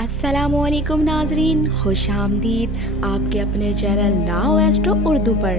अस्सलाम वालेकुम नाजरीन, खुश आमदीद आपके अपने चैनल नाउ एस्ट्रो उर्दू पर।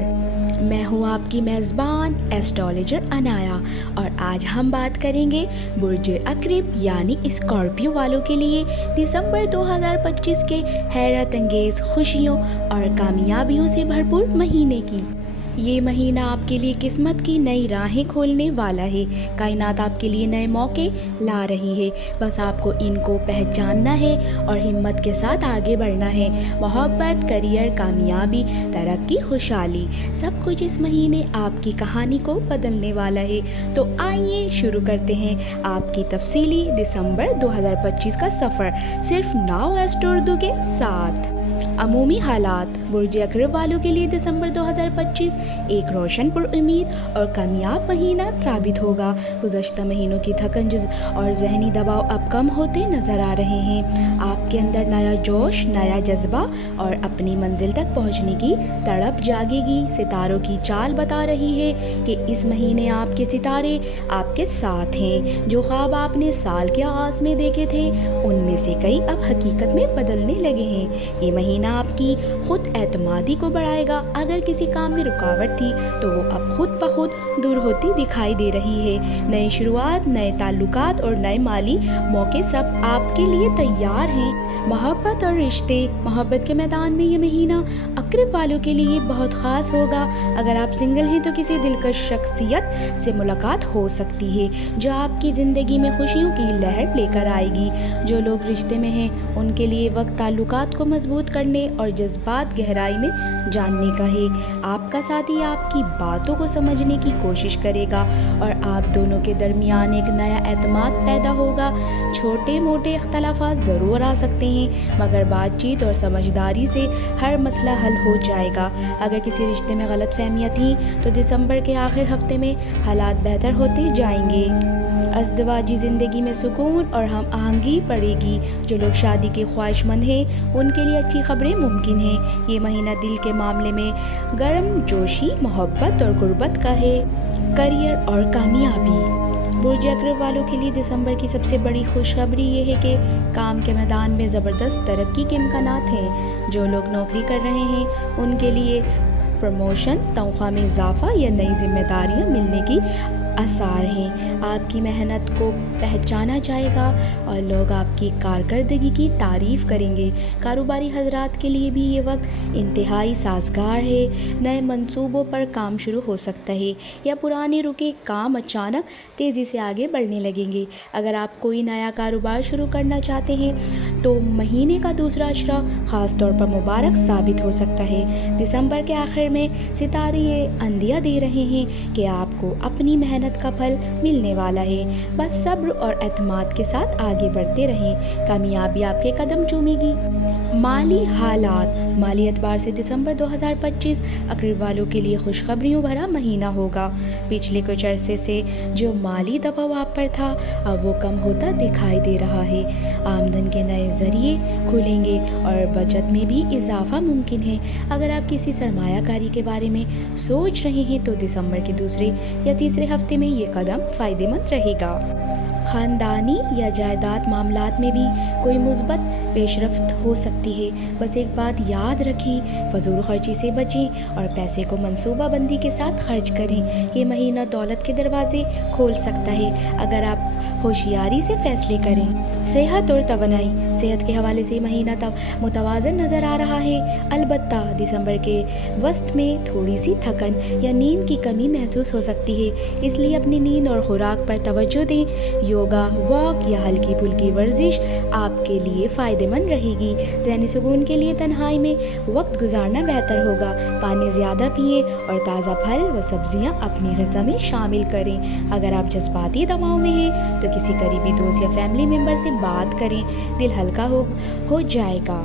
मैं हूँ आपकी मेज़बान एस्ट्रोलॉजर अनाया और आज हम बात करेंगे बुर्ज अक़रब यानी स्कॉर्पियो वालों के लिए दिसंबर 2025 के हैरत अंगेज़ खुशियों और कामयाबियों से भरपूर महीने की। ये महीना आपके लिए किस्मत की नई राहें खोलने वाला है। कायनात आपके लिए नए मौके ला रही है, बस आपको इनको पहचानना है और हिम्मत के साथ आगे बढ़ना है। मोहब्बत, करियर, कामयाबी, तरक्की, खुशहाली, सब कुछ इस महीने आपकी कहानी को बदलने वाला है। तो आइए शुरू करते हैं आपकी तफसीली दिसंबर 2025 का सफ़र सिर्फ नाउ एस्ट्रो उर्दू के साथ। अमूमी हालात। बुर्ज अक़रब वालों के लिए दिसंबर 2025 एक रोशन पुरुम्मीद और कामयाब महीना साबित होगा। गुज़श्ता महीनों की थकन और ज़हनी दबाव अब कम होते नज़र आ रहे हैं। आपके अंदर नया जोश, नया जज्बा और अपनी मंजिल तक पहुंचने की तड़प जागेगी। सितारों की चाल बता रही है कि इस महीने आपके सितारे आपके साथ हैं। जो ख्वाब आपने साल के आगाज़ में देखे थे उनमें से कई अब हकीकत में बदलने लगे हैं। ये महीना आपकी खुद एतमादी को बढ़ाएगा। अगर किसी काम में रुकावट थी तो वो अब खुद ब खुद दूर होती दिखाई दे रही है। नई शुरुआत, नए ताल्लुकात और नए माली मौके सब आपके लिए तैयार हैं। मोहब्बत और रिश्ते। मोहब्बत के मैदान में ये महीना अक़रब वालों के लिए बहुत ख़ास होगा। अगर आप सिंगल हैं तो किसी दिलकश शख्सियत से मुलाकात हो सकती है जो आपकी ज़िंदगी में खुशियों की लहर लेकर आएगी। जो लोग रिश्ते में हैं उनके लिए वक्त ताल्लुकात को मजबूत करने और जज्बात गहराई में जानने का है। आपका साथी आपकी बातों को समझने की कोशिश करेगा और आप दोनों के दरमियान एक नया एतमाद पैदा होगा। छोटे मोटे इख्तलाफात ज़रूर आ सकते हैं मगर बातचीत और समझदारी से हर मसला हल हो जाएगा। अगर किसी रिश्ते में गलतफहमियाँ थीं तो दिसंबर के आखिर हफ्ते में हालात बेहतर होते जाएंगे। अज़दवाजी ज़िंदगी में सुकून और हम आहंगी पड़ेगी। जो लोग शादी के ख्वाहिशमंद हैं उनके लिए अच्छी खबरें मुमकिन हैं। ये महीना दिल के मामले में गर्म जोशी, मोहब्बत और गुर्बत का है। करियर और कामयाबी। बुर्ज अक़रब वालों के लिए दिसंबर की सबसे बड़ी खुशखबरी ये है कि काम के मैदान में ज़बरदस्त तरक्की के इम्कानात हैं। जो लोग नौकरी कर रहे हैं उनके लिए प्रमोशन, तनख्वाह में इजाफ़ा या नई जिम्मेदारियां मिलने की आसार हैं। आपकी मेहनत को पहचाना जाएगा और लोग आपकी कारकर्दगी की तारीफ़ करेंगे। कारोबारी हजरात के लिए भी ये वक्त इंतहाई साजगार है। नए मंसूबों पर काम शुरू हो सकता है या पुराने रुके काम अचानक तेज़ी से आगे बढ़ने लगेंगे। अगर आप कोई नया कारोबार शुरू करना चाहते हैं तो महीने का दूसरा अशरा ख़ास तौर पर मुबारक साबित हो सकता है। दिसंबर के आखिर में सितारे ये अंदिया दे रहे हैं कि आपको अपनी मेहनत का फल मिलने वाला है। बस सब्र और एतमाद के साथ आगे बढ़ते रहें, कामयाबी आपके कदम चूमेगी। माली हालात। माली एतबार से दिसंबर 2025 अक़रब वालों के लिए खुशखबरियों भरा महीना होगा। पिछले कुछ अरसे से जो माली दबाव आप पर था अब वो कम होता दिखाई दे रहा है। आमदन के नए ज़रिए खुलेंगे और बचत में भी इजाफा मुमकिन है। अगर आप किसी सरमायाकारी के बारे में सोच रहे हैं तो दिसंबर के दूसरे या तीसरे हफ्ते में ये कदम फ़ायदेमंद रहेगा। ख़ानदानी या जायदाद मामलात में भी कोई मुस्बत पेशरफ्त हो सकती है। बस एक बात याद रखें, फजूल खर्ची से बचें और पैसे को मंसूबा बंदी के साथ खर्च करें। ये महीना दौलत के दरवाजे खोल सकता है अगर आप होशियारी से फ़ैसले करें। सेहत और तवानाई। सेहत के हवाले से महीना मुतवाज़न नज़र आ रहा है। अलबत्ता दिसंबर के वस्त में थोड़ी सी थकन या नींद की कमी महसूस हो सकती है, इसलिए अपनी नींद और खुराक पर तवज्जो दें। योगा, वॉक या हल्की फुल्की वर्जिश आपके लिए फ़ायदेमंद रहेगी। ज़हनी सुकून के लिए तन्हाई में वक्त गुजारना बेहतर होगा। पानी ज़्यादा पिएं और ताज़ा फल व सब्ज़ियां अपनी ग़िज़ा में शामिल करें। अगर आप जज्बाती दबाव में हैं तो किसी करीबी दोस्त या फैमिली मेम्बर से बात करें, दिल हल्का हो जाएगा।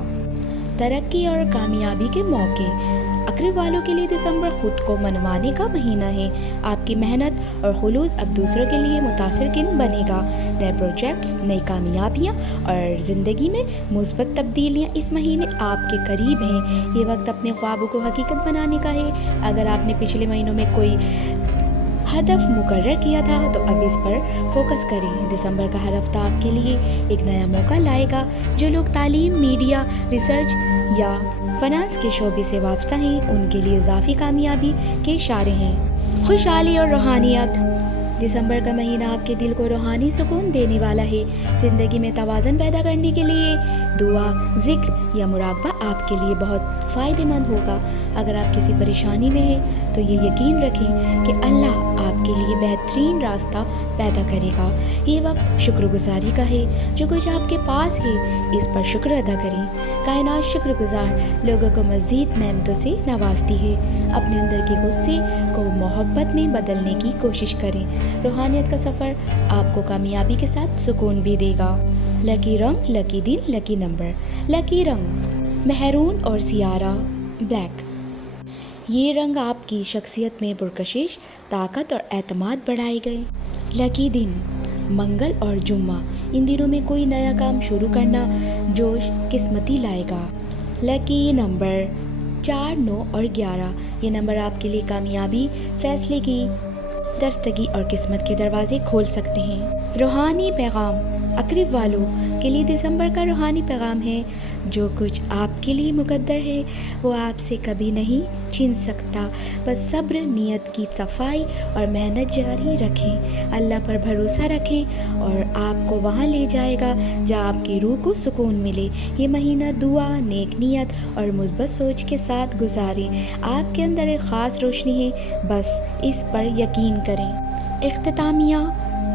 तरक्की और कामयाबी के मौके। अक़रब वालों के लिए दिसंबर खुद को मनवाने का महीना है। आपकी मेहनत और खुलूस अब दूसरों के लिए मुतासिरकिन बनेगा। नए प्रोजेक्ट्स, नई कामयाबियाँ और ज़िंदगी में मुस्बत तब्दीलियाँ इस महीने आपके करीब हैं। ये वक्त अपने ख्वाबों को हकीकत बनाने का है। अगर आपने पिछले महीनों में कोई ہدف مقرر کیا تھا تو اب اس پر فوکس کریں۔ دسمبر کا ہر ہفتہ آپ کے لیے ایک نیا موقع لائے گا۔ جو لوگ تعلیم، میڈیا، ریسرچ یا فنانس کے شعبے سے وابستہ ہیں ان کے لیے اضافی کامیابی کے اشارے ہیں۔ خوشحالی اور روحانیت۔ دسمبر کا مہینہ آپ کے دل کو روحانی سکون دینے والا ہے۔ زندگی میں توازن پیدا کرنے کے لیے دعا، ذکر یا مراقبہ آپ کے لیے بہت فائدہ مند ہوگا۔ اگر آپ کسی پریشانی میں ہیں تو یہ یقین رکھیں کہ اللہ آپ کے لیے بہترین راستہ پیدا کرے گا۔ یہ وقت شکر گزاری کا ہے۔ جو کچھ آپ کے پاس ہے اس پر شکر ادا کریں۔ کائنات شکر گزار لوگوں کو مزید نعمتوں سے نوازتی ہے۔ اپنے اندر کے غصے کو محبت میں بدلنے کی کوشش کریں۔ روحانیت کا سفر آپ کو کامیابی کے ساتھ سکون بھی دے گا۔ لکی رنگ، لکی دن، لکی نمبر۔ لکی رنگ مہرون اور سیارہ بلیک۔ یہ رنگ آپ کی شخصیت میں پرکشش، طاقت اور اعتماد بڑھائے گئے۔ لکی دن منگل اور جمعہ۔ ان دنوں میں کوئی نیا کام شروع کرنا جوش، قسمتی لائے گا۔ لکی نمبر 4، 9 اور 11۔ یہ نمبر آپ کے لیے کامیابی، فیصلے کی درستگی اور قسمت کے دروازے کھول سکتے ہیں۔ روحانی پیغام۔ عقرب والوں کے لیے دسمبر کا روحانی پیغام ہے: جو کچھ آپ کے لیے مقدر ہے وہ آپ سے کبھی نہیں چھین سکتا۔ بس صبر، نیت کی صفائی اور محنت جاری رکھیں۔ اللہ پر بھروسہ رکھیں اور آپ کو وہاں لے جائے گا جہاں آپ کی روح کو سکون ملے۔ یہ مہینہ دعا، نیک نیت اور مثبت سوچ کے ساتھ گزاریں۔ آپ کے اندر ایک خاص روشنی ہے، بس اس پر یقین کریں۔ اختتامیہ۔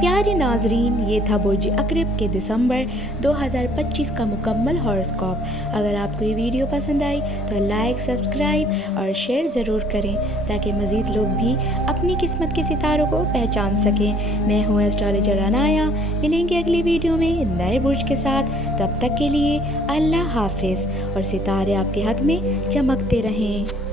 پیارے ناظرین، یہ تھا برج عقرب کے دسمبر 2025 کا مکمل ہاروسکوپ۔ اگر آپ کو یہ ویڈیو پسند آئی تو لائک، سبسکرائب اور شیئر ضرور کریں تاکہ مزید لوگ بھی اپنی قسمت کے ستاروں کو پہچان سکیں۔ میں ہوں ایسٹرولوجر عنایا۔ ملیں گے اگلی ویڈیو میں نئے برج کے ساتھ۔ تب تک کے لیے اللہ حافظ اور ستارے آپ کے حق میں چمکتے رہیں۔